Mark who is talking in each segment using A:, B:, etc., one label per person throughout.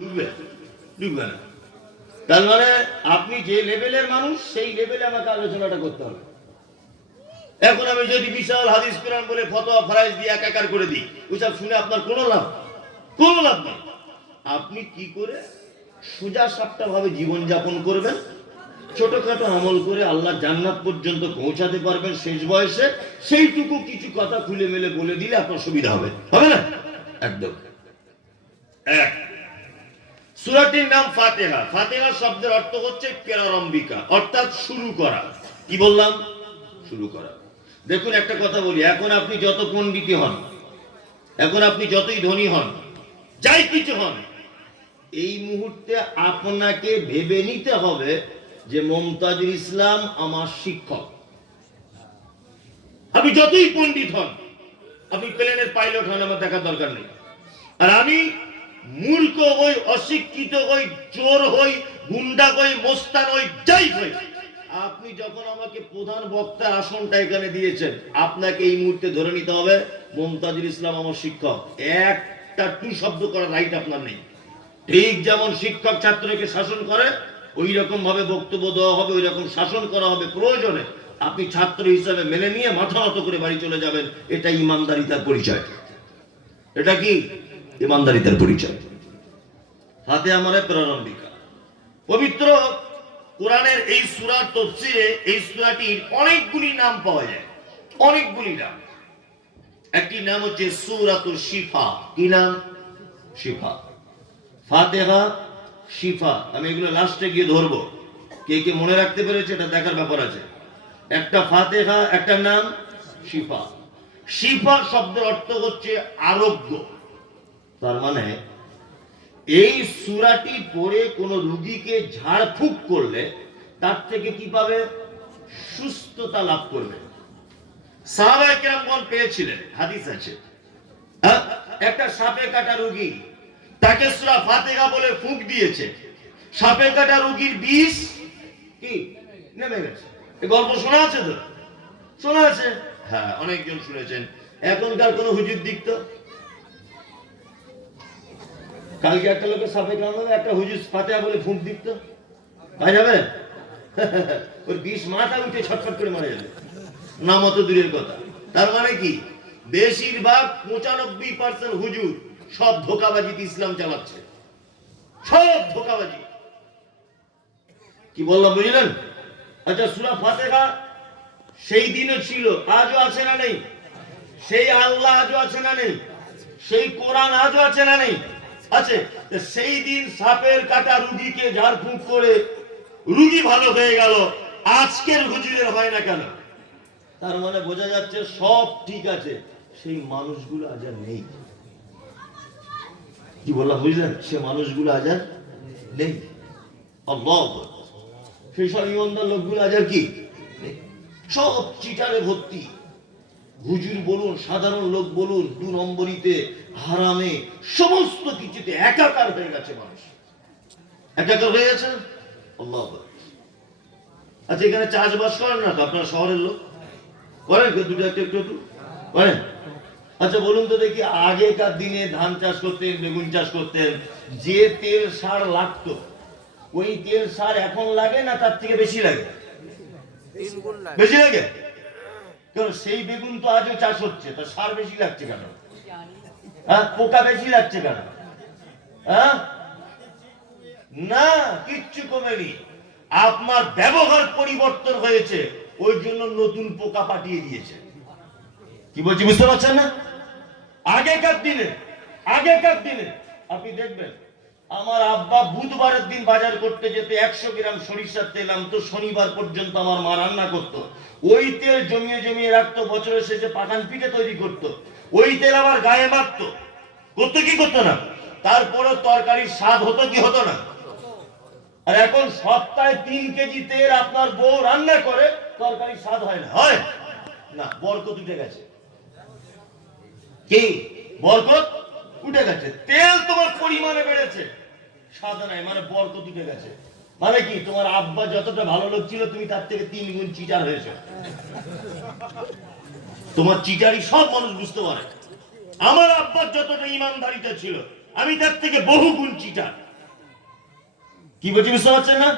A: ঢুকবে ঢুকবে না। তার মানে আপনি যে লেভেলের মানুষ, সেই লেভেলে আমাকে আলোচনাটা করতে হবে। এখন আমি যদি বিশাল হাদিস কোরআন বলে ফতোয়া ফরাইজ দিয়ে একাকার করে দিই, ওইসব শুনে আপনার কোনো লাভ কোনো লাভ নেই। আপনি কি করে সোজা সাপটা ভাবে জীবন যাপন করবেন? ছোটখাটো আমল করে আল্লাহ জান্নাত পর্যন্ত পৌঁছাতে পারবেন শেষ বয়সে। সেইটুকু কিছু কথা খুলে মেলে বলে দিলে আপনার সুবিধা হবে। হবে না? একদম। এক। সুরাটির নাম ফাতেহা। ফাতেহা শব্দের অর্থ হচ্ছে প্রারম্ভিকা অর্থাৎ শুরু করা। কি বললাম? শুরু করা। দেখুন, একটা কথা বলি, এখন আপনি যত পণ্ডিতি হন, এখন আপনি যতই ধনী হন, যাই কিছু হন, এই মুহূর্তে আপনাকে ভেবে নিতে হবে যে মমতাজুল ইসলাম আমার শিক্ষক। আপনি যতই পণ্ডিত হন, আপনি প্লেনের পাইলট হন, আমার দেখার দরকার নেই। আর আমি মূর্খ হই, অশিক্ষিত হই, চোর হই, গুন্ডা হই, মোস্তান হই, যাই হই। আপনি যখন আমাকে প্রধান বক্তার আসনটা এখানে দিয়েছেন, আপনাকে এই মুহূর্তে ধরে নিতে হবে, মমতাজুল ইসলাম আমার শিক্ষক। একটা টু শব্দ করার রাইট আপনার নেই। ঠিক যেমন শিক্ষক ছাত্রকে শাসন করে ওই রকম ভাবে বক্তব্য দেওয়া হবে ওই রকম শাসন করা হবে প্রয়োজনে। আপনি ছাত্র হিসাবে মেনে নিয়ে মাথা নত করে বাড়ি চলে যাবেন, এটা ইমানদারিতার পরিচয়। এটা কি? ইমানদারিতার পরিচয়। হাতে আমার প্রারম্ভিকা। পবিত্র কোরআনের এই সূরার তফসিরে এই সূরাটির অনেকগুলি নাম পাওয়া যায়। অনেকগুলি নাম। একটি নাম হচ্ছে সূরাতুল শিফা। কি নাম? শিফা। ফাতেহা, শিফা। আমি এগুলো লাস্টে গিয়ে ধরবো। কে কে মনে রাখতে পেরেছে এটা দেখার ব্যাপার আছে। একটা ফাতেহা, একটা নাম শিফা। শিফা শব্দের অর্থ হচ্ছে আরোগ্য। তার মানে এই সুরাটি পড়ে কোন রুগীকে ঝাড়ফুঁক করলে তার থেকে কি পাবে? সুস্থতা লাভ করবে। পেয়েছিলেন, হাদিস আছে। হ্যাঁ? একটা সাপে কাটা রুগী, তাকে সূরা বলে ফুঁক দিয়েছে। সাপে কাটা রুগীর বিষ কি? নেমে গেছে। গল্প শোনা আছে তো? শোনা আছে? হ্যাঁ অনেকজন শুনেছেন। এখনকার কোন হুজুর দিক তো? কালকে একটা লোকের সাপে কামড়াবে একটা হুজুর ফাতেহা বলে ফুঁক দিত। ভাই যাবে? ওর বিষ মাথা উঠে ছটফট করে মারা যাবে। না মতো দূরের কথা। তার মানে কি? বেশিরভাগ পঁচানব্বই পার্সেন্ট হুজুর সব ধোকাবাজিতে ইসলাম চালাচ্ছে। সব ধোকাবাজি। কি বললাম, বুঝলেন? আচ্ছা সুরা ফাতেহা সেই দিনও ছিল, আজও আছে না নেই? সেই আল্লাহ আজও আছে না নেই? সেই কোরআন আজও আছে না নেই? আছে সেই দিন সাপের কাটা রুগীকে ঝাড়ফুঁক করে রুগী ভালো হয়ে গেল। আজকের হুজুরের হয় না কেন? তার মানে বোঝা যাচ্ছে সব ঠিক আছে, সেই মানুষগুলো আজ আর নেই। কি বললাম বুঝলেন? সে মানুষগুলো আজ আর নেই। সেই সব ইমানদার লোকগুলো আজ আর কি। সব চিটারে ভর্তি। হুজুর বলুন সাধারণ লোক বলুন দু নম্বরিতে হারামে সমস্ত কিছুতে একাকার হয়ে গেছে মানুষ। একাকার হয়ে গেছে? আল্লাহ আচ্ছা এখানে চাষবাস করেন না তো আপনার শহরের লোক? করেন দুটো একটু একটু একটু? করেন? আচ্ছা বলুন তো দেখি আগেকার দিনে ধান চাষ করতেন বেগুন চাষ করতেন যে তেল সার লাগতো ওই তেল সার এখন লাগে না তার থেকে বেশি লাগে? বেশি লাগে? কেন সেই বেগুন তো আজও চাষ হচ্ছে? তা সার বেশি লাগছে কেন? হ্যাঁ পোকা বেশি লাগছে কেন? হ্যাঁ? না, কিচ্ছু কমেনি। আপনার ব্যবহার পরিবর্তন হয়েছে, ওই জন্য নতুন পোকা পাঠিয়ে দিয়েছে। কি বলছি, বুঝতে পারছেন না? আগেকার দিনে আগেকার দিনে, আপনি দেখবেন আমার আব্বা বুধবারের দিন বাজার করতে যেতে একশো গ্রাম সরিষার তেল আনতো, শনিবার পর্যন্ত আমার মা রান্না করতো। ওই তেল জমিয়ে জমিয়ে রাখতো, বছরের শেষে পাঠান পিঠে তৈরি করতো। ওই তেল আবার গায়ে মারতো করতো কি করতো না? তারপরে তরকারির স্বাদ হতো কি হতো না? আর এখন সপ্তাহে তিন কেজি তেল আপনার বউ রান্না করে তরকারি স্বাদ হয় না। হয়? না, বরকত উঠে গেছে। কি? বরকত? উঠে গেছে। তেল তোমার পরিমাণে বেড়েছে। স্বাদ নাই মানে বরকত উঠে গেছে। মানে কি, তোমার আব্বা যতটা ভালো লোক ছিল, তুমি তার থেকে তিন গুণ চিটার হয়েছে। তোমার চিটারি সব মানুষ বুঝতে পারে। আমার আব্বার যতটা ইমানদারিতা ছিল, আমি তার থেকে বহু গুণ চিটার। কি বলছি, বুঝতে পারছেন না?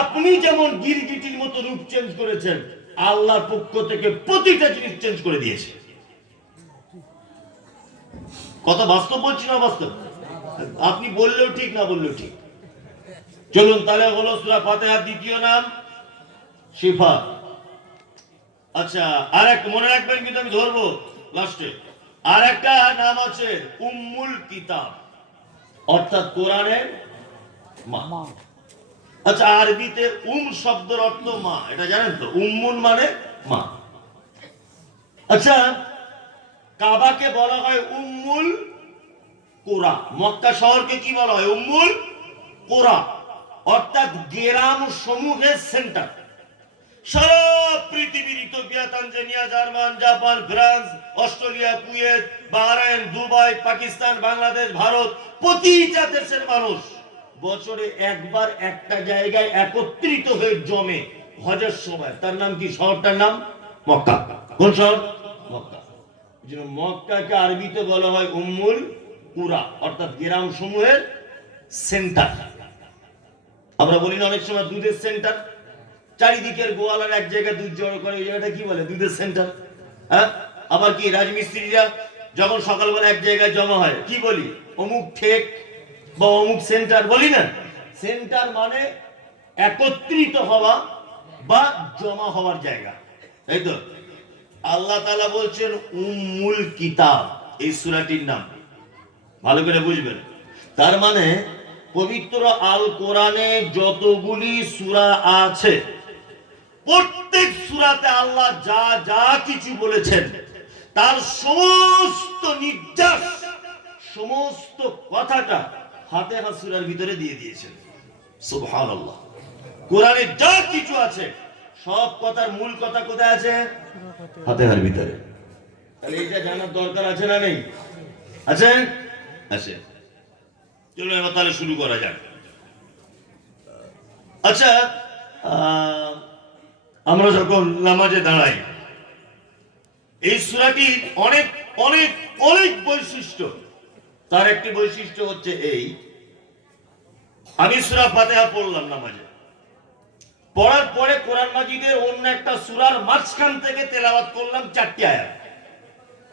A: আপনি যেমন গিরগিটির মতো রূপ চেঞ্জ করেছেন, আল্লাহর পক্ষ থেকে প্রতিটা জিনিস চেঞ্জ করে দিয়েছে। কথা বাস্তব বলছি না বাস্তব? আপনি বললেও ঠিক না বললেও ঠিক। চলুন তাহলে হলো সুরা ফাতেহার দ্বিতীয় নাম শিফা। আচ্ছা আর এক মনে রাখবেন কিন্তু আমি ধরবো লাস্টে আর একটা নাম আছে উম্মুল কিতাব। অর্থাৎ কোরআনের মা। আচ্ছা আরবিতে উম শব্দের অর্থ মা। এটা জানেন তো? উম্মুন মানে মা। আচ্ছা কাবাকে বলা হয় উম্মুল কোরা। মক্কা শহরকে কি বলা হয়? উম্মুল কোরা। অর্থাৎ গ্রাম সমূহের সেন্টার সারা পৃথিবীর Ethiopia Tanzania, German, Japan, France, Australia, Kuwait, Bahrain, Dubai, Pakistan, Bangladesh, Bharat, প্রতিটা দেশের মানুষ বছরে একবার একটা জায়গায় একত্রিত হয়ে জমে হজের সময়। তার নাম কি? শহরটার নাম মক্কা। কোন শহর? মক্কাকে আরবিতে বলা হয় উম্মুল কুরা, অর্থাৎ গ্রাম সমূহের সেন্টার। আমরা বলি না অনেক সময় দুধের সেন্টার। চারিদিকের গোয়ালার এক জায়গায় দুধ জড়ো করে ওই জায়গাটা কি বলে? দুধের সেন্টার। হ্যাঁ? আবার কি, রাজমিস্ত্রিরা যখন সকালবেলা এক জায়গায় জমা হয়, কি বলি? অমুক ঠেক বা অমুক সেন্টার বলি না? সেন্টার মানে একত্রিত হওয়া বা জমা হওয়ার জায়গা। তাই তো? আল্লাহ তাআলা বলছেন, উম্মুল কিতাব, এই সূরাটির নাম। ভালো করে বুঝবেন। তার মানে পবিত্র আল কোরআনে যতগুলি সূরা আছে, প্রত্যেক সূরাতে আল্লাহ যা যা কিছু বলেছেন, তার সমস্ত নির্যাস সমস্ত কথাটা হাতে হাত সূরার ভিতরে দিয়ে দিয়েছেন। সুবহানাল্লাহ। কোরআনে যা কিছু আছে সব কথার মূল কথা কোথায় আছে? ফাতেহার ভিতরে। তাহলে এটা জানার দরকার আছে না নেই? আছে? আছে। চলুন এবার তাহলে শুরু করা যাক। আচ্ছা আমরা যখন নামাজে দাঁড়াই, এই সূরাটির অনেক অনেক অনেক বৈশিষ্ট্য। তার একটি বৈশিষ্ট্য হচ্ছে এই, আমি সুরা ফাতিহা পড়লাম নামাজে। পড়ার পরে কোরআন মাজিদের অন্য একটা সূরার মাঝখান থেকে তেলাওয়াত করলাম চারটি আয়াত।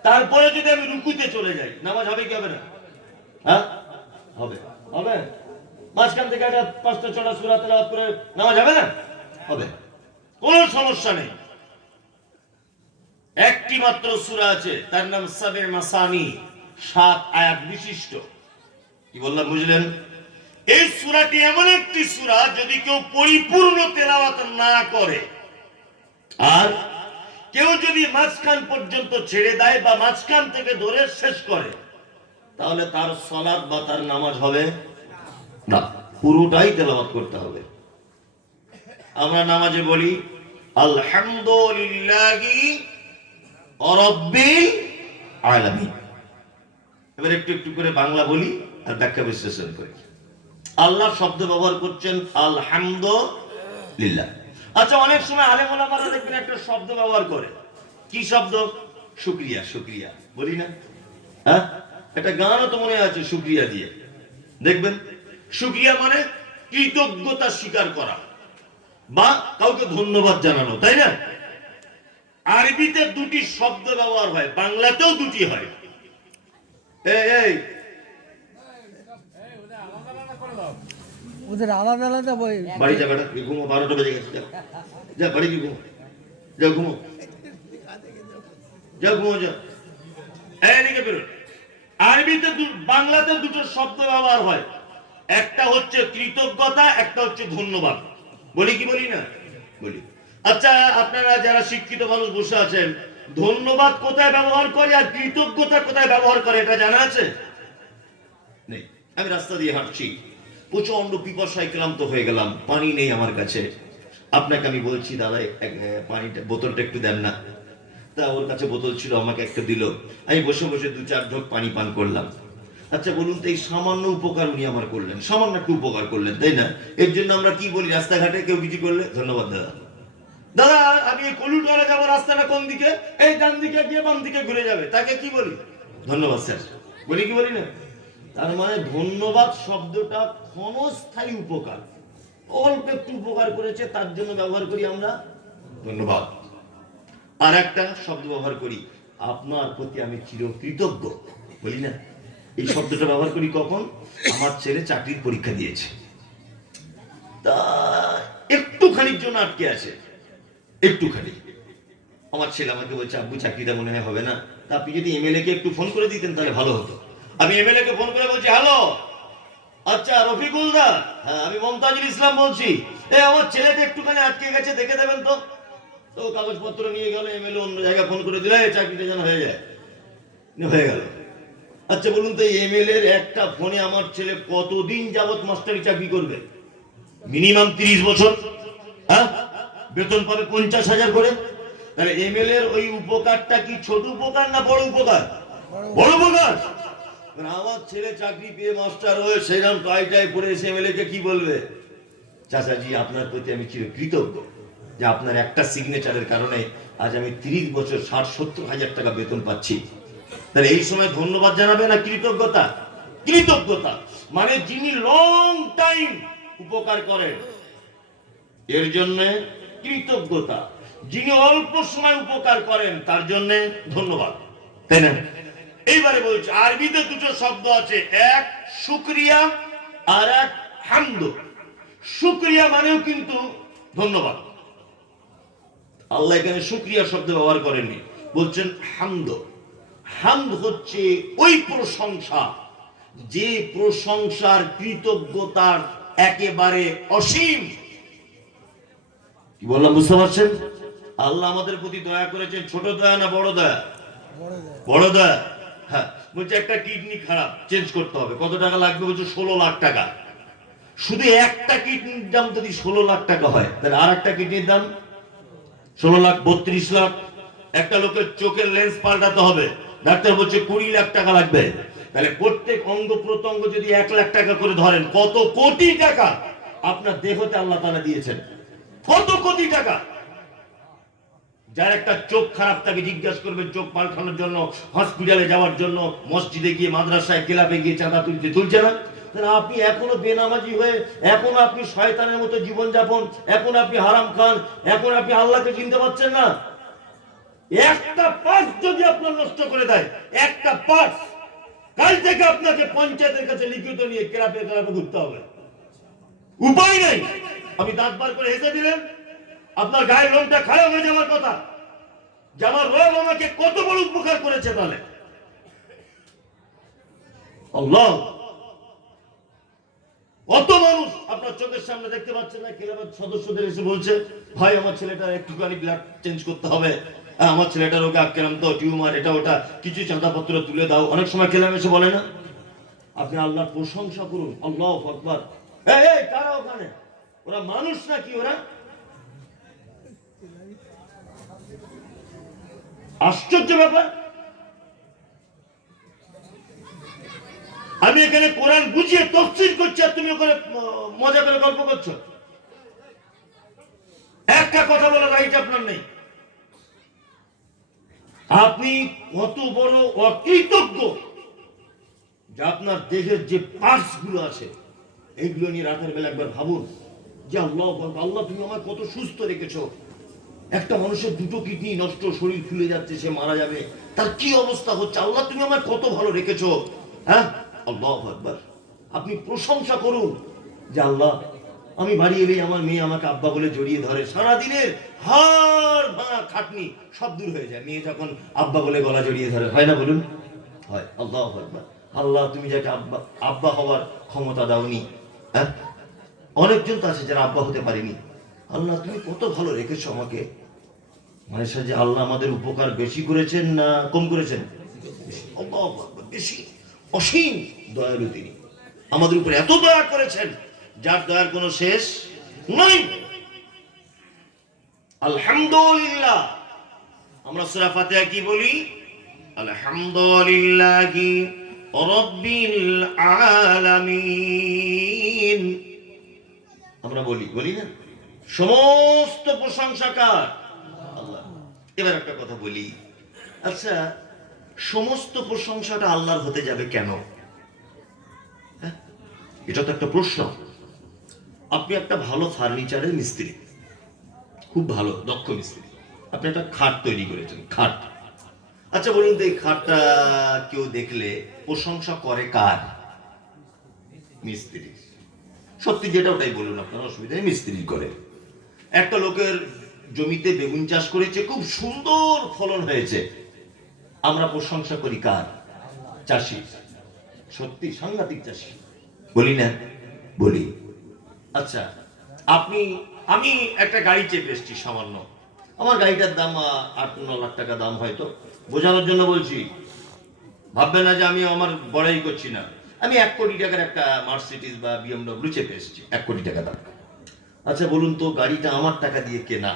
A: তারপরে যদি আমি রুকুতে চলে যাই, নামাজ হবে কি হবে না? হ্যাঁ? হবে। হবে? মাঝখান থেকে একটা পাঁচটা, ছটা সূরা তেলাওয়াত করে নামাজ হবে না? হবে। কোনো সমস্যা নেই। একটি মাত্র সূরা আছে, তার নাম সাবে মাসানি, সাত আয়াত বিশিষ্ট। কি বললাম, বুঝলেন? এই সূরাটি এমন একটি সূরা যদি কেউ পরিপূর্ণ তেলাওয়াত না করে, আর কেউ যদি মাঝখান পর্যন্ত ছেড়ে দেয় বা মাঝখান থেকে ধরে শেষ করে, তাহলে তার সলাৎ বা তার নামাজ হবে না। পুরোটাই তেলাওয়াত করতে হবে। আমরা নামাজে বলি, আলহামদুলিল্লাহি এবার একটু একটু করে বাংলা বলি আর ব্যাখ্যা বিশ্লেষণ করি। আল্লাহ শব্দ ব্যবহার করছেন আলহামদুলিল্লাহ। আচ্ছা অনেক সময় আলেম ওলামারা দেখবেন একটা শব্দ ব্যবহার করে। কি শব্দ? শুক্রিয়া শুক্রিয়া। বলি না? হ্যাঁ? একটা গানও তো মনে আছে শুক্রিয়া দিয়ে। দেখবেন? শুক্রিয়া মানে কৃতজ্ঞতা স্বীকার করা বা কাউকে ধন্যবাদ জানানো, তাই না? আরবিতে দুটি শব্দ ব্যবহার হয়, বাংলাতেও দুটি হয়। এই
B: ওদের আলাদা আলাদা বই।
A: বাড়ি যা বেটা ঘুমো, বারোটা বেজে গেছে, যা। বাড়ি গিয়ে ঘুমো। যা ঘুমো। যা ঘুমো, যা। এদিকে বেরোন আরবিতে বাংলাতে দুটো শব্দ ব্যবহার হয়। একটা হচ্ছে কৃতজ্ঞতা, একটা হচ্ছে ধন্যবাদ। বলি কি বলি না? বলি। আচ্ছা আপনারা যারা শিক্ষিত মানুষ বসে আছেন, ধন্যবাদ কোথায় ব্যবহার করে আর কৃতজ্ঞতা কোথায় ব্যবহার করে, এটা জানা আছে? নেই। আমি রাস্তা দিয়ে হাঁটছি। প্রচণ্ড পিপাসায় ক্লান্ত হয়ে গেলাম, পানি নেই আমার কাছে। আপনাকে আমি বলছি, দাদা পানিটা, বোতলটা একটু দেন না। তা ওর কাছে বোতল ছিল, আমাকে একটা দিল। আমি বসে বসে দু চার ঢোক পানি পান করলাম। আচ্ছা বলুন তো, এই সামান্য উপকার উনি আমার করলেন। সামান্য একটু উপকার করলেন, তাই না? এর জন্য আমরা কি বলি, রাস্তাঘাটে কেউ কিছু করলে? ধন্যবাদ, দাদা। দাদা, আমি এই কলুটোয়ালা যাব, রাস্তাটা কোন দিকে? এই ডান দিকে গিয়ে বাম দিকে ঘুরে যাবে। তাকে কি বলি? ধন্যবাদ, স্যার। বলি কি বলি না? তার মানে ধন্যবাদ শব্দটা ক্ষণস্থায়ী উপকার। অল্প একটু উপকার করেছে, তার জন্য ব্যবহার করি আমরা। ধন্যবাদ। আর একটা শব্দ ব্যবহার করি, আপনার প্রতি আমি চিরকৃতজ্ঞ। বলি না, এই শব্দটা ব্যবহার করি কখন? আমার ছেলে চাকরির পরীক্ষা দিয়েছে। তা একটুখানির জন্য আটকে আছে। একটুখানি। আমার ছেলে আমাকে বলছে, আব্বু, চাকরিটা মনে হয় হবে না। তা আপনি যদি এমএলএ কে একটু ফোন করে দিতেন, তাহলে ভালো হতো। আমি এমএলএ কে ফোন করে বলছি, হ্যালো আচ্ছা রফিকুল দা হ্যাঁ আমি মমতাজুল ইসলাম বলছি। এ আমার ছেলেটা একটুখানি আটকে গেছে দেখে দেবেন তো। তো কাগজপত্র নিয়ে গেল এমএলএ অন্য জায়গায় ফোন করে দিলে চাকরিটা যেন হয়ে যায়। হয়ে গেল। আচ্ছা বলুন তো এমএলএ এর একটা ফোনে আমার ছেলে কতদিন যাবত মাস্টারি চাকরি করবে? মিনিমাম তিরিশ বছর। হ্যাঁ? বেতন পাবে পঞ্চাশ হাজার করে। তাহলে এমএলএ এর ওই উপকারটা কি ছোট উপকার না বড় উপকার? বড় উপকার! আমার ছেলে চাকরি পেয়ে মাস্টার হয়ে সেরাম টাই টাই পরে এসে এমএলএ কে কি বলবে? চাচাজি, আপনার প্রতি আমি চির কৃতজ্ঞ যে আপনার একটা সিগনেচারের কারণে আজ আমি তিরিশ বছর ষাট, সত্তর হাজার টাকা বেতন পাচ্ছি। তাহলে এই সময় ধন্যবাদ জানাবে না কৃতজ্ঞতা? কৃতজ্ঞতা! মানে যিনি লং টাইম উপকার করেন, এর জন্য কৃতজ্ঞতা। যিনি অল্প সময় উপকার করেন, তার জন্য ধন্যবাদ। তাই না? এইবারে বলছি আরবিতে দুটো শব্দ আছে এক শুক্রিয়া আর এক হামদ। শুক্রিয়া মানেও কিন্তু ধন্যবাদ। আল্লাহ এখানে শুক্রিয়া শব্দ ব্যবহার করেননি বলছেন হামদ। হামদ হচ্ছে ওই প্রশংসা যে প্রশংসার কৃতজ্ঞতার একেবারে অসীম। কি বললাম বুঝতে পারছেন? আল্লাহ আমাদের প্রতি দয়া করেছেন ছোট দয়া না বড় দয়া? বড় দয়া। হ্যাঁ বলছে একটা কিডনি খারাপ চেঞ্জ করতে হবে। কত টাকা লাগবে? বলছে ষোলো লাখ টাকা। শুধু একটা কিডনির দাম যদি ষোলো লাখ টাকা হয়, তাহলে আর একটা কিডনির দাম ষোলো লাখ, বত্রিশ লাখ। একটা লোকের চোখের লেন্স পাল্টাতে হবে। ডাক্তার বলছে কুড়ি লাখ টাকা লাগবে। তাহলে প্রত্যেক অঙ্গ প্রত্যঙ্গ যদি এক লাখ টাকা করে ধরেন, কত কোটি টাকা আপনার দেহতে আল্লাহ তালা দিয়েছেন। কত কোটি টাকা? যার একটা চোখ খারাপ, তাকে জিজ্ঞাসা করবে চোখ পাল্টানোর জন্য হসপিটালে যাওয়ার জন্য, মসজিদে গিয়ে, মাদ্রাসায়, ক্লাবে গিয়ে চাঁদা তুলতে তুলছে না? আপনি এখনও বেনামাজি হয়ে, এখন আপনি শয়তানের মতো জীবন যাপন এখন আপনি হারাম খান, এখন আপনি আল্লাহকে চিনতে পারছেন না? একটা পার্স যদি আপনার নষ্ট করে দেয়, একটা পার্স কাল থেকে আপনাকে পঞ্চায়েতের কাছে লিখিত নিয়ে ক্লাবে ক্লাবে ঘুরতে হবে। উপায় নেই। আপনি দাঁত বার করে হেসে দিলেন আপনার গায়ের রংটা খারাপ হয়ে যাওয়ার কথা। যে আমার রব আমাকে কত বড় উপকার করেছে তাহলে। কত মানুষ আপনার চোখের সামনে দেখতে পাচ্ছেন না ক্লাবের সদস্যদের এসে বলছে, ভাই, আমার ছেলেটা একটুখানি ব্লাড চেঞ্জ করতে হবে। আমার ছেলেটার রোগে আক্রান্ত, টিউমার, এটা, ওটা, কিছু চাঁদাপত্র তুলে দাও। অনেক সময় ক্লাব এসে বলে না? আপনি আল্লাহর প্রশংসা করুন, আল্লাহ আকবার। এই কারা ওখানে। ওরা মানুষ নাকি ওরা? আশ্চর্য ব্যাপার। আমি এখানে কোরআন বুঝিয়ে তফসিল করছি আর তুমি ওখানে মজা করে গল্প করছ। একটা কথা বলার রাইট আপনার নেই। আপনি কত বড় অকৃতজ্ঞ যে আপনার দেহের যে পার্টসগুলো আছে এইগুলো নিয়ে রাতের বেলা একবার ভাবুন যে আল্লাহ আল্লাহ তুমি আমার কত সুস্থ রেখেছো। একটা মানুষের দুটো কিডনি নষ্ট, শরীর ফুলে যাচ্ছে, সে মারা যাবে। তার কি অবস্থা হচ্ছে? আল্লাহ, তুমি আমায় কত ভালো রেখেছো? হ্যাঁ? আল্লাহ একবার আপনি প্রশংসা করুন যে আল্লাহ, আমি বাড়ি এলেই আমার মেয়ে আমাকে আব্বা বলে জড়িয়ে ধরে। সারাদিনের হাড় ভাঙা খাটনি সব দূর হয়ে যায়। মেয়ে যখন আব্বা বলে গলা জড়িয়ে ধরে, হয় না বলুন? হয়, আল্লাহ একবার আল্লাহ, তুমি যাকে আব্বা আব্বা হওয়ার ক্ষমতা দাওনি হ্যাঁ? অনেকজন তো আছে যারা আব্বা হতে পারেনি। আল্লাহ, তুমি কত ভালো রেখেছো আমাকে। মানে যে আল্লাহ আমাদের উপকার বেশি করেছেন না কম করেছেন? বেশি। অসীম দয়ালু তিনি। আমাদের উপর এত দয়া করেছেন, যার দয়ার কোনো শেষ নাই। আলহামদুলিল্লাহ। আমরা সূরা কি বলি? আলহামদুলিল্লাহি রাব্বিল আলামিন। আমরা বলি বলি না? সমস্ত প্রশংসা কার? আল্লাহ। এবার একটা কথা বলি। আচ্ছা সমস্ত প্রশংসাটা আল্লাহর হতে যাবে কেন? হ্যাঁ? এটা তো একটা প্রশ্ন। আপনি একটা ভালো ফার্নিচারের মিস্ত্রি। খুব ভালো, দক্ষ মিস্ত্রি। আপনি একটা খাট তৈরি করেছেন, খাট। আচ্ছা বলুন তো, এই খাটটা কেউ দেখলে প্রশংসা করে কার? মিস্ত্রি। সত্যি যেটা ওটাই বলুন, আপনার অসুবিধা মিস্ত্রি করে। একটা লোকের জমিতে বেগুন চাষ করেছে, খুব সুন্দর ফলন হয়েছে। আমরা প্রশংসা করি কার? চাষি। সত্যি, সাংঘাতিক চাষি। বলি না? বলি। আচ্ছা আপনি, আমি একটা গাড়ি চেপে এসেছি সামান্য। আমার গাড়িটার দাম আট ন লাখ টাকা দাম হয়তো। বোঝানোর জন্য বলছি, ভাববে না যে আমি আমার বড়াই করছি না। আমি এক কোটি টাকার একটা মার্সিডিজ বা বিএমডব্লিউ চেপে এসেছি, এক কোটি টাকা দাম। আচ্ছা বলুন তো, গাড়িটা আমার টাকা দিয়ে কেনা,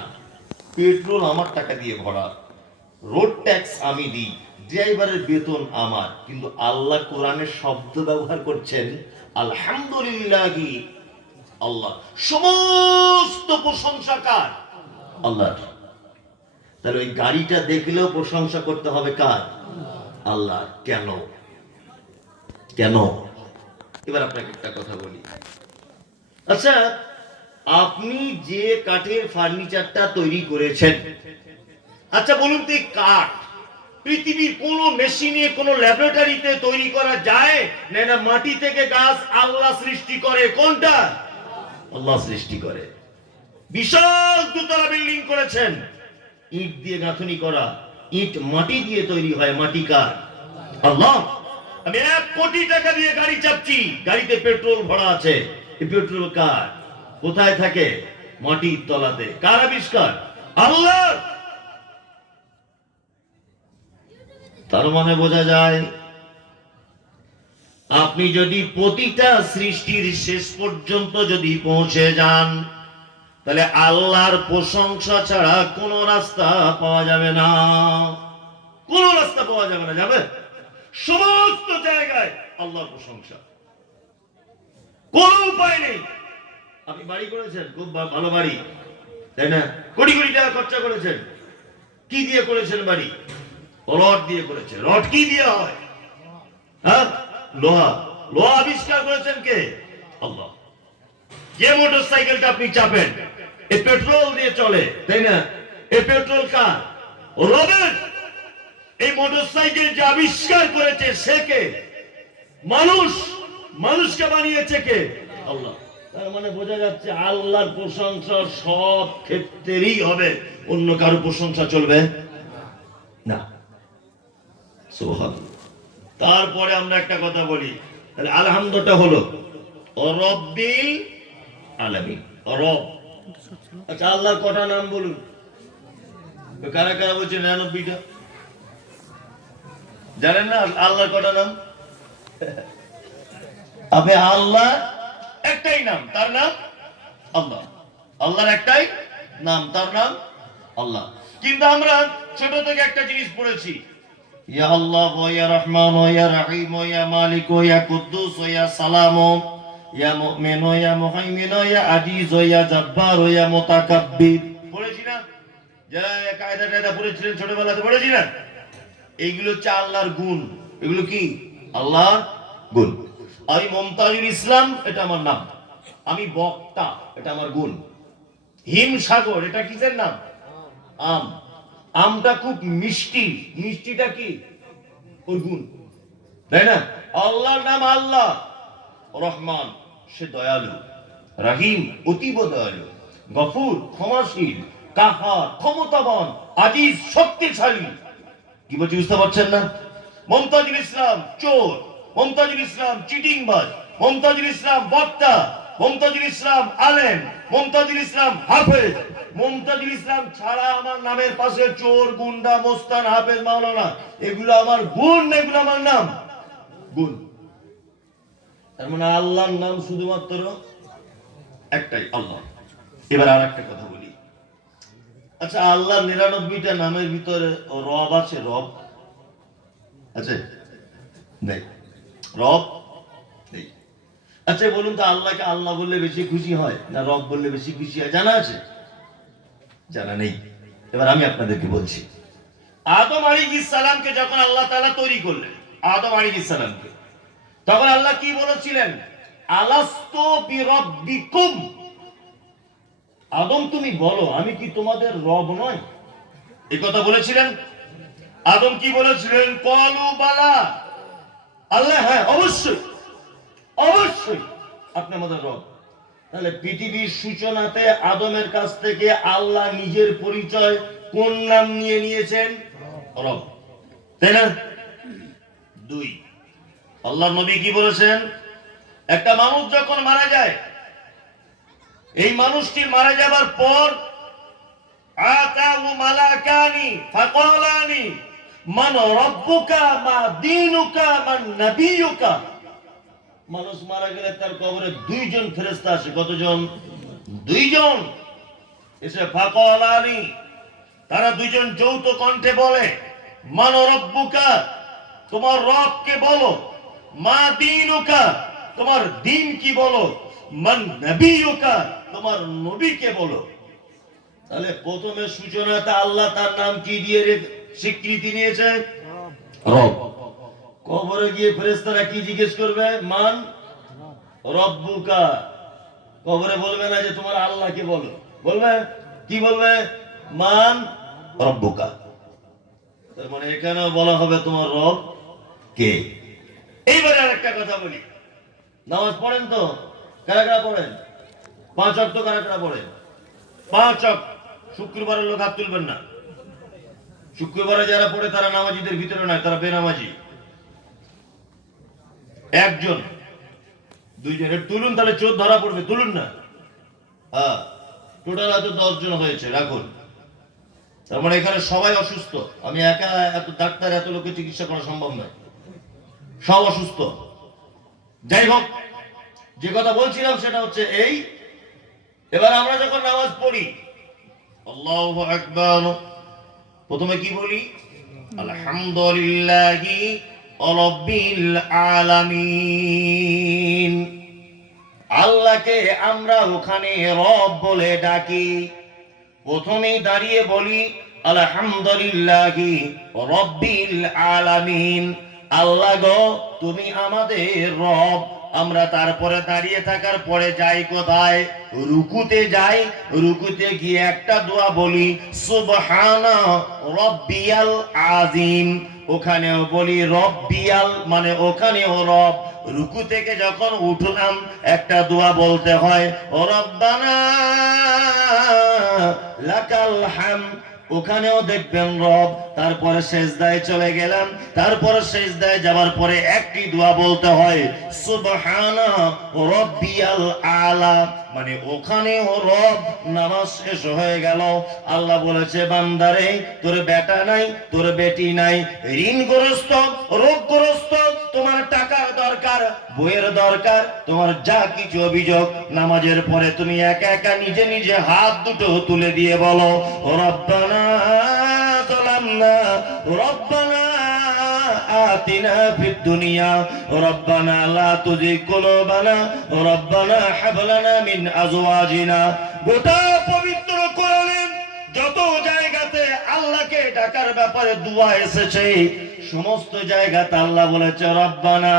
A: পেট্রোল আমার টাকা দিয়ে ভরা রোড ট্যাক্স আমি দিই ড্রাইভারের বেতন আমার, কিন্তু আল্লাহ কোরআনের শব্দ ব্যবহার করছেন, আলহামদুলিল্লাহ, আল্লাহ। সমস্ত প্রশংসা কার? আল্লাহ তাহলে ওই গাড়িটা দেখলেও প্রশংসা করতে হবে কার? আল্লাহ কেন? কেন? এবার আপনাকে একটা কথা বলি। আচ্ছা আপনি যে কাঠের ফার্নিচারটা তৈরি করেছেন। আচ্ছা বলুন তো কাঠ পৃথিবীর কোন মেশিনে, কোন ল্যাবরেটরিতে তৈরি করা যায়? না এটা মাটি থেকে গাছ আল্লাহ সৃষ্টি করে। কোনটা? আল্লাহ সৃষ্টি করে। বিশাল দুতলা বিল্ডিং করেছেন। ইট দিয়ে গাঁথনি করা। ইট মাটি দিয়ে তৈরি হয় মাটি কার আল্লাহ, আমি এক কোটি টাকা দিয়ে গাড়ি চাপছি। গাড়িতে পেট্রোল ভরা আছে। পেট্রোল কার কোথায় থাকে মাটির তলাতে? কার আবিষ্কার? আল্লাহ! তার মানে বোঝা যায়, আপনি যদি প্রতিটা সৃষ্টির শেষ পর্যন্ত যদি পৌঁছে যান, তাহলে আল্লাহর প্রশংসা ছাড়া কোনো রাস্তা পাওয়া যাবে না। কোন রাস্তা পাওয়া যাবে না, যাবে? সমস্ত জায়গায় আল্লাহর প্রশংসা। কোন উপায় নেই। আপনি বাড়ি করেছেন? খুব ভালো বাড়ি। তাই না? কোটি কোটি টাকা খরচা করেছেন। কি দিয়ে করেছেন বাড়ি? রড দিয়ে করেছে রড কি দিয়ে হয়? হ্যাঁ? লোহা। লোহা আবিষ্কার করেছেন কে? আল্লাহ। যে মোটর সাইকেলটা আপনি চাপেন, এ পেট্রোল দিয়ে চলে, তাই না? এ পেট্রোল কার? রবের। এই মোটর সাইকেল যে আবিষ্কার করেছে সে কে? মানুষ। মানুষকে বানিয়েছে কে? আল্লাহ। তার মানে বোঝা যাচ্ছে আল্লাহর প্রশংসা সব ক্ষেত্রেই হবে। অন্য কারও প্রশংসা চলবে না। সোহান তারপরে আমরা একটা কথা বলি। তাহলে আলহামদুটা হলো রব্বিল আলামিন। রব। আচ্ছা আল্লাহর কটা নাম বলুন? কারা কারা বলছে নিরানব্বইটা? জানেন না আল্লাহর কটা নাম? আপনি আল্লাহ একটাই নাম, তার নাম আল্লাহ। আল্লাহর একটাই নাম, তার নাম আল্লাহ। কিন্তু আমরা ছোট থেকে একটা জিনিস পড়েছি। ইয়া আল্লাহ, ইয়া রহমান, ইয়া রহিম, ইয়া মালিক, ইয়া কুদ্দুস, ইয়া সালাম, ইয়া মুমিন, ইয়া মুহাইমিন, ইয়া আজিজ, ইয়া জব্বার, ইয়া মুতাকাব্বির। পড়েছি না? যারা কায়দা টায়দা পড়েছিলেন ছোটবেলাতে, পড়েছি না? এইগুলো হচ্ছে আল্লাহর গুণ। এগুলো কি? আল্লাহর গুণ। আমি মমতাজুল ইসলাম, এটা আমার নাম। আমি বক্তা, এটা আমার গুণ। হিম সাগর এটা কিসের নাম? আম। আমটা খুব মিষ্টি। মিষ্টিটা কি? ওর গুণ। তাই না? আল্লাহর নাম আল্লাহ। রহমান, সে দয়ালু। রাহিম, অতীব দয়ালু। গফুর, ক্ষমাশীল। কাহার, ক্ষমতাবান। আজিজ, শক্তিশালী। কি বলছি বুঝতে পারছেন না? মমতাজুল ইসলাম, চোর। মমতাজুল ইসলাম চিটিংবাজ, মমতাজুল ইসলাম বক্তা, মমতাজুল ইসলাম আলেম, মমতাজুল ইসলাম হাফেজ। মমতাজুল ইসলাম ছাড়া আমার নামের পাশে চোর, গুন্ডা, মোস্তান, হাফেজ, মাওলানা, এগুলো আমার গুণ এগুলো আমার নাম? গুণ। তার মানে আল্লাহর নাম শুধুমাত্র একটাই, আল্লাহ। এবার আর একটা কথা বলি। আচ্ছা আল্লাহ নিরানব্বইটা নামের ভিতরে রব আছে রব? আছে? নেই। রব নেই। আচ্ছা বলুন তো, আল্লাহকে আল্লাহ বললে বেশি খুশি হয় না রব বললে বেশি খুশি হয়? জানা আছে? জানা নেই। এবার আমি আপনাদেরকে বলছি। আদম আলী সালামকে যখন আল্লাহ তাআলা তৈরি করলেন, আদম আলী সালামকে, তখন আল্লাহ কি বলেছিলেন? আলাস্তো বিরব্বিকুম। আদম, তুমি বলো, আমি কি তোমাদের রব নয় এ কথা বলেছিলেন? আদম কি বলেছিলেন? কলু বালা। আল্লাহ হ্যাঁ অবশ্যই অবশ্যই। আপনি আমাদের রব। তাহলে পৃথিবীর সূচনাতে আদমের কাছ থেকে আল্লাহ নিজের পরিচয় কোন নাম নিয়ে নিয়েছেন? রব। তাই না? দুই। আল্লাহ নবী কি বলেছেন? একটা মানুষ যখন মারা যায়, এই মানুষটি মারা যাবার পর আতাহু মালাকানি, ফাকালানি মান রব্বুকা মা দীনুকা, মান নবিয়ুকা। মানুষ মারা গেলে তার কবরে দুইজন ফেরেশতা আসে। কতজন? দুইজন। এসে ফাকালানি তারা দুইজন যৌথ কণ্ঠে বলে, মান রব্বুকা, তোমার রবকে বলো? মা দিনুকা, তোমার দিন কি বলো? মান নবিয়ুকা, তোমার নবীকে বলো? তাহলে প্রথমে সূচনাতে আল্লাহ তার নাম কি দিয়ে রে- স্বীকৃতি নিয়েছে। রব। কবরে গিয়ে ফেরেশতারা কি জিজ্ঞেস করবে? মান? রব্বুকা। কবরে বলবে না যে তোমার আল্লাহকে বলো। বলবে? কি বলবে? মান? রব্বুকা। তার মানে এখানেও বলা হবে তোমার রব কে? এইবারে আরেকটা কথা বলি। নামাজ পড়েন তো? কারা কারা পড়েন? পাঁচ অক্ট কারা কারা পড়েন? পাঁচ অক্ট শুক্রবারের লোক হাত তুলবেন না। শুক্রবারে যারা পড়ে তারা নামাজিদের ভিতরে নয়, তারা বেনামাজি। একজন। দুইজন। তুলুন তাহলে চোর ধরা পড়বে, তুলুন না। হ্যাঁ টোটাল এত দশ জন হয়েছে, রাখুন। তার মানে এখানে সবাই অসুস্থ। আমি একা এত ডাক্তার, এত লোকের চিকিৎসা করা সম্ভব নয়। সব অসুস্থ। যাই হোক, যে কথা বলছিলাম সেটা হচ্ছে এই। এবার আমরা যখন নামাজ পড়ি, আল্লাহু আকবার। প্রথমে কি বলি? আলহামদুলিল্লাহি রাব্বিল আলামিন। আল্লাহকে আমরা ওখানে রব বলে ডাকি। প্রথমেই দাঁড়িয়ে বলি, আলহামদুলিল্লাহি রব্বিল আলামিন। আল্লাহ গো, তুমি আমাদের রব। আমরা তারপরে দাঁড়িয়ে থাকার পরে যাই কোথায়? রুকুতে যাই। রুকুতে গিয়ে একটা দোয়া বলি, সুবহানা রব্বিয়াল আযীম। ওখানেও বলি, রব্বিয়াল মানে ওখানেও রব। রুকু থেকে যখন উঠলাম, একটা দোয়া বলতে হয় রব্বানা লাকাল হাম ওখানেও দেখবেন রব, তারপরে শেষদায় চলে গেলাম, তারপরে শেষদায় যাওয়ার পরে একটি দোয়া বলতে হয় সুবহানা রব্বিয়াল আলা মানে ওখানে ও রব নামাজ শেষ হয়ে গেল। আল্লাহ বলেছে, বান্দারে, তোর বেটা নাই, তোর বেটি নাই, ঋণগ্রস্ত, রোগগ্রস্ত, তোমার টাকার দরকার, বইয়ের দরকার, তোমার যা কিছু অভিযোগ, নামাজের পরে তুমি একা একা নিজে নিজে হাত দুটো তুলে দিয়ে বলো, রব্বানা রব্বানা آتنا في الدنيا ربنا لا تزغ قلوبنا ربنا هب لنا من أزواجنا গোটা পবিত্র কোরআনে যত জায়গাতে আল্লাহকে ডাকার ব্যাপারে দোয়া এসেছে। সমস্ত জায়গাতে আল্লাহ বলেছে, রব্বানা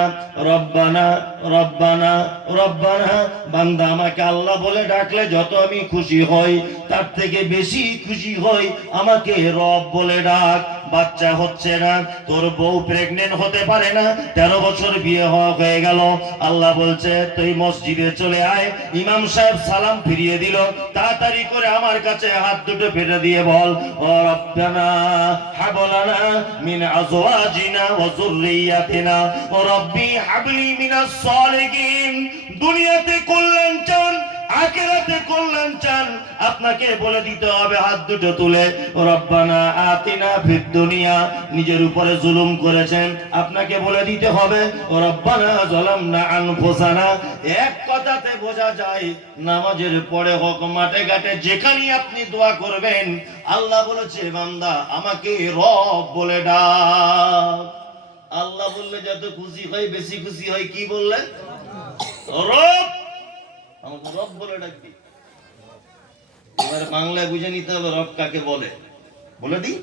A: রব্বানা রব্বানা রব্বানা। বান্দা আমাকে আল্লাহ বলে ডাকলে যত আমি খুশি হই, তার থেকে বেশি খুশি হই, আমাকে রব বলে ডাক। বাচ্চা হচ্ছে না, তোর বউ প্রেগনেন্ট হতে পারে না, তেরো বছর বিয়ে হওয়া হয়ে গেল। আল্লাহ বলছে, তুই মসজিদে চলে আয়। ইমাম সাহেব সালাম ফিরিয়ে দিল। তাড়াতাড়ি করে আমার কাছে হাত দুটো ফেটে দিয়ে বল রব্বানা হাবলানা মিন আজওয়াজিনা ওয়া যুররিয়াতিনা। ও রব্বি হাবলি মিনাস সালিহিন দুনিয়াতে কল্যাণ চান আখেরাতে কল্যাণ চান, আপনাকে বলে দিতে হবে হাত দুটো তুলে, রব্বানা আতিনা ফিদ দুনিয়া। নিজের উপরে জুলুম করেছেন, আপনাকে বলে দিতে হবে, রব্বানা জালামনা আনফুসানা। এক কথাতে বোঝা যায়, নামাজের পরে হোক, মাঠে ঘাটে যেখানেই আপনি দোয়া করবেন, আল্লাহ বলেছে, বান্দা, আমাকে রব বলে ডাক। আল্লাহ বললে, যত খুশি হয়, বেশি খুশি হয়। কি বললেন? রব আমাকে রব বলে ডাকবি। এবার বাংলায় বুঝে নিতে হবে রব কাকে বলে। বলে দিই।